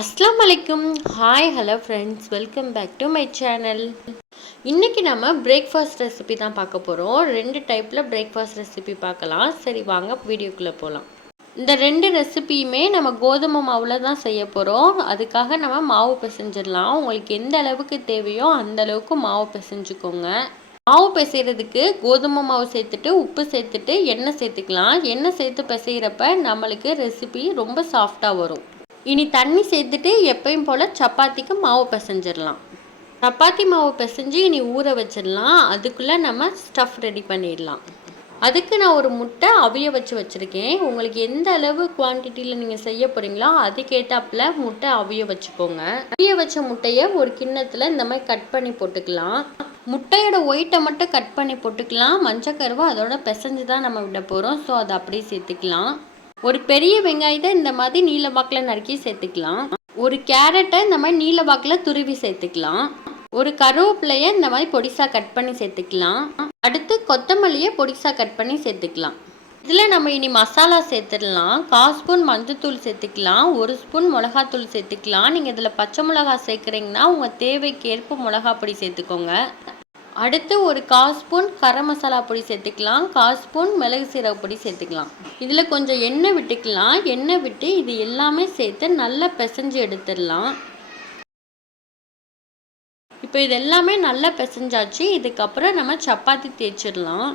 அஸ்ஸலாமு அலைக்கும். Hi hello friends, welcome back to my channel. இன்றைக்கி நம்ம பிரேக்ஃபாஸ்ட் ரெசிபி தான் பார்க்க போகிறோம். 2 டைப்பில் பிரேக்ஃபாஸ்ட் ரெசிபி பார்க்கலாம். சரி வாங்க வீடியோக்குள்ளே போகலாம். இந்த 2 ரெசிபியுமே நம்ம கோதுமை மாவில் தான் செய்ய போகிறோம். அதுக்காக நம்ம மாவு பிசைஞ்சிடலாம். உங்களுக்கு எந்த அளவுக்கு தேவையோ அந்த அளவுக்கு மாவு பிசைஞ்சுக்கோங்க. மாவு பிசைகிறதுக்கு கோதுமை மாவு சேர்த்துட்டு உப்பு சேர்த்துட்டு எண்ணெய் சேர்த்துக்கலாம். எண்ணெய் சேர்த்து பிசைகிறப்ப நம்மளுக்கு ரெசிபி ரொம்ப சாஃப்டாக வரும். இனி தண்ணி சேர்த்துட்டு எப்பயும் போல் சப்பாத்திக்கு மாவு பிசைஞ்சிடலாம். சப்பாத்தி மாவு பிசைஞ்சு இனி ஊற வச்சிடலாம். அதுக்குள்ளே நம்ம ஸ்டஃப் ரெடி பண்ணிடலாம். அதுக்கு நான் ஒரு முட்டை அவிய வச்சுருக்கேன். உங்களுக்கு எந்த அளவு குவான்டிட்டியில் நீங்கள் செய்ய போகிறீங்களோ அதுக்கேட்டாப்பில் முட்டை அவிய வச்சுக்கோங்க. அவிய வச்ச முட்டையை ஒரு கிண்ணத்தில் இந்த மாதிரி கட் பண்ணி போட்டுக்கலாம். முட்டையோட ஒயிட்டை மட்டும் கட் பண்ணி போட்டுக்கலாம். மஞ்சக்கருவை அதோட பிசைஞ்சு தான் நம்ம விட போகிறோம். ஸோ அதை அப்படியே சேர்த்துக்கலாம். ஒரு பெரிய வெங்காயத்தை இந்த மாதிரி நீல வாக்கில் நறுக்கி சேர்த்துக்கலாம். ஒரு கேரட்டை இந்த மாதிரி நீல வாக்கில் துருவி சேர்த்துக்கலாம். ஒரு கருவேப்பிலையை இந்த மாதிரி பொடிசாக கட் பண்ணி சேர்த்துக்கலாம். அடுத்து கொத்தமல்லியை பொடிசாக கட் பண்ணி சேர்த்துக்கலாம். இதில் நம்ம இனி மசாலா சேர்த்துடலாம். 1/4 ஸ்பூன் மஞ்சத்தூள் சேர்த்துக்கலாம். 1 ஸ்பூன் மிளகாத்தூள் சேர்த்துக்கலாம். நீங்கள் இதில் பச்சை மிளகா சேர்க்குறீங்கன்னா உங்கள் தேவைக்கேற்ப மிளகா பொடி சேர்த்துக்கோங்க. அடுத்து ஒரு 1/4 ஸ்பூன் கரம் மசாலா பொடி சேர்த்துக்கலாம். 1/4 ஸ்பூன் மிளகு சீரக பொடி சேர்த்துக்கலாம். இதில் கொஞ்சம் எண்ணெய் விட்டுக்கலாம். எண்ணெய் விட்டு இது எல்லாமே சேர்த்து நல்லா பிசைஞ்சு எடுத்துடலாம். இப்போ இது எல்லாமே நல்லா பிசைஞ்சாச்சு. இதுக்கப்புறம் நம்ம சப்பாத்தி தேய்ச்சிடலாம்.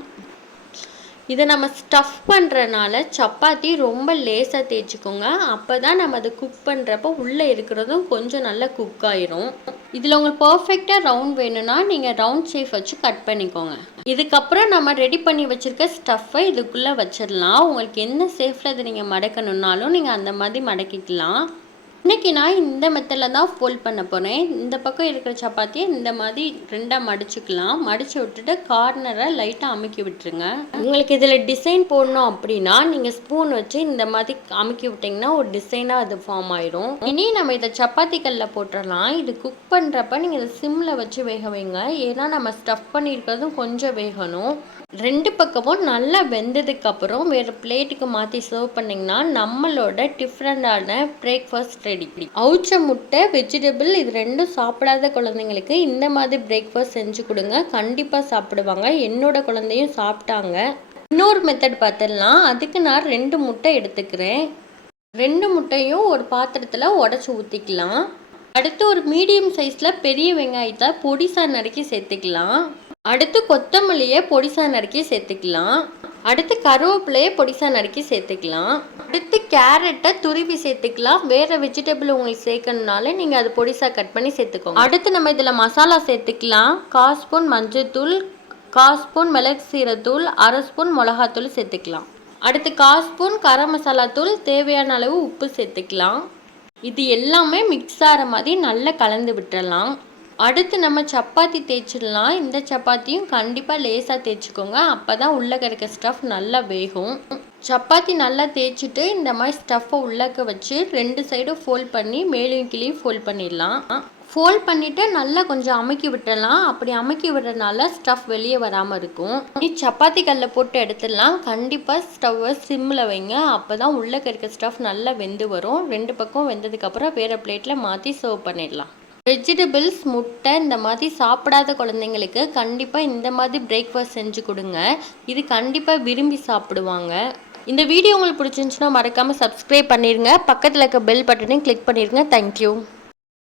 இதை நம்ம ஸ்டஃப் பண்ணுறனால சப்பாத்தி ரொம்ப லேசாக தேய்ச்சிக்கோங்க. அப்போ தான் நம்ம அதை குக் பண்ணுறப்போ உள்ளே இருக்கிறதும் கொஞ்சம் நல்லா குக் ஆயிரும். இதில் உங்களுக்கு பர்ஃபெக்டாக ரவுண்ட் வேணும்னா நீங்கள் ரவுண்ட் ஷேப் வச்சு கட் பண்ணிக்கோங்க. இதுக்கப்புறம் நம்ம ரெடி பண்ணி வச்சுருக்க ஸ்டஃப்பை இதுக்குள்ளே வச்சிடலாம். உங்களுக்கு என்ன ஷேப்பில் இதை நீங்கள் மடக்கணுன்னாலும் நீங்கள் அந்த மாதிரி மடக்கிக்கலாம். இன்றைக்கி நான் இந்த மெத்தடில் தான் ஃபோல்ட் பண்ண போகிறேன். இந்த பக்கம் இருக்கிற சப்பாத்தியை இந்த மாதிரி 2ஆக மடிச்சுக்கலாம். மடித்து விட்டுட்டு கார்னரை லைட்டாக அமுக்கி விட்டுருங்க. உங்களுக்கு இதில் டிசைன் போடணும் அப்படின்னா நீங்கள் ஸ்பூன் வச்சு இந்த மாதிரி அமுக்கி விட்டிங்கன்னா ஒரு டிசைனாக அது ஃபார்ம் ஆயிடும். இனி நம்ம இதை சப்பாத்தி கல்லில் போட்டுடலாம். இது குக் பண்ணுறப்ப நீங்கள் இதை சிம்மில் வச்சு வேக வைங்க. ஏன்னா நம்ம ஸ்டஃப் பண்ணியிருக்கிறதும் கொஞ்சம் வேகணும். 2 பக்கமும் நல்லா வெந்ததுக்கப்புறம் வேறு பிளேட்டுக்கு மாற்றி சர்வ் பண்ணிங்கன்னா நம்மளோட டிஃப்ரெண்டான பிரேக்ஃபாஸ்ட் ரெடி. அவிச்ச முட்டை, வெஜிடபிள் இது 2ம் சாப்பிடாத குழந்தைங்களுக்கு இந்த மாதிரி பிரேக்ஃபாஸ்ட் செஞ்சு கொடுங்க. கண்டிப்பாக சாப்பிடுவாங்க. என்னோட குழந்தையும் சாப்பிட்டாங்க. இன்னொரு மெத்தட் பார்த்துடலாம். அதுக்கு நான் 2 முட்டை எடுத்துக்கிறேன். 2 முட்டையும் ஒரு பாத்திரத்தில் உடச்சி ஊற்றிக்கலாம். அடுத்து ஒரு மீடியம் சைஸில் பெரிய வெங்காயத்தை பொடிசாக நறுக்கி சேர்த்துக்கலாம். அடுத்து கொத்தமல்லியை பொடிசாக நறுக்கி சேர்த்துக்கலாம். அடுத்து கருவேப்பிலையை பொடிசாக நறுக்கி சேர்த்துக்கலாம். அடுத்து கேரட்டை துருவி சேர்த்துக்கலாம். வேறு வெஜிடபிள் உங்களுக்கு சேர்க்கணுனால நீங்கள் அது பொடிசாக கட் பண்ணி சேர்த்துக்கோங்க. அடுத்து நம்ம இதில் மசாலா சேர்த்துக்கலாம். 1/4 ஸ்பூன் மஞ்சள்தூள், 1/4 ஸ்பூன் மிளகு சீரகத்தூள், 1/2 ஸ்பூன் மிளகாத்தூள் சேர்த்துக்கலாம். அடுத்து 1/4 ஸ்பூன் கரம் மசாலா தூள், தேவையான அளவு உப்பு சேர்த்துக்கலாம். இது எல்லாமே மிக்ஸ் ஆகிற மாதிரி நல்லா கலந்து விட்டுறலாம். அடுத்து நம்ம சப்பாத்தி தேய்ச்சிடலாம். இந்த சப்பாத்தியும் கண்டிப்பாக லேசாக தேய்ச்சிக்கோங்க. அப்போ தான் உள்ளே இருக்க ஸ்டஃப் நல்லா வேகும். சப்பாத்தி நல்லா தேய்ச்சிட்டு இந்த மாதிரி ஸ்டஃப்பை உள்ளக்க வச்சு 2 சைடும் ஃபோல்ட் பண்ணி மேலும் கீழேயும் ஃபோல்ட் பண்ணிடலாம். ஃபோல்ட் பண்ணிவிட்டு நல்லா கொஞ்சம் அமுக்கி விட்டுடலாம். அப்படி அமுக்கி விடுறதுனால ஸ்டஃப் வெளியே வராமல் இருக்கும். சப்பாத்தி கல்லில் போட்டு எடுத்துடலாம். கண்டிப்பாக ஸ்டவ்வை சிம்மில் வைங்க. அப்போ தான் உள்ளே இருக்க ஸ்டஃப் நல்லா வெந்து வரும். 2 பக்கம் வெந்ததுக்கப்புறம் வேறு பிளேட்டில் மாற்றி சர்வ் பண்ணிடலாம். வெஜிடபிள்ஸ், முட்டை இந்த மாதிரி சாப்பிடாத குழந்தைங்களுக்கு கண்டிப்பாக இந்த மாதிரி பிரேக்ஃபாஸ்ட் செஞ்சு கொடுங்க. இது கண்டிப்பாக விரும்பி சாப்பிடுவாங்க. இந்த வீடியோ உங்களுக்கு பிடிச்சிருந்துச்சுன்னா மறக்காமல் சப்ஸ்கிரைப் பண்ணிடுங்க. பக்கத்தில் இருக்க பெல் பட்டனையும் கிளிக் பண்ணிடுங்க. தேங்க்யூ.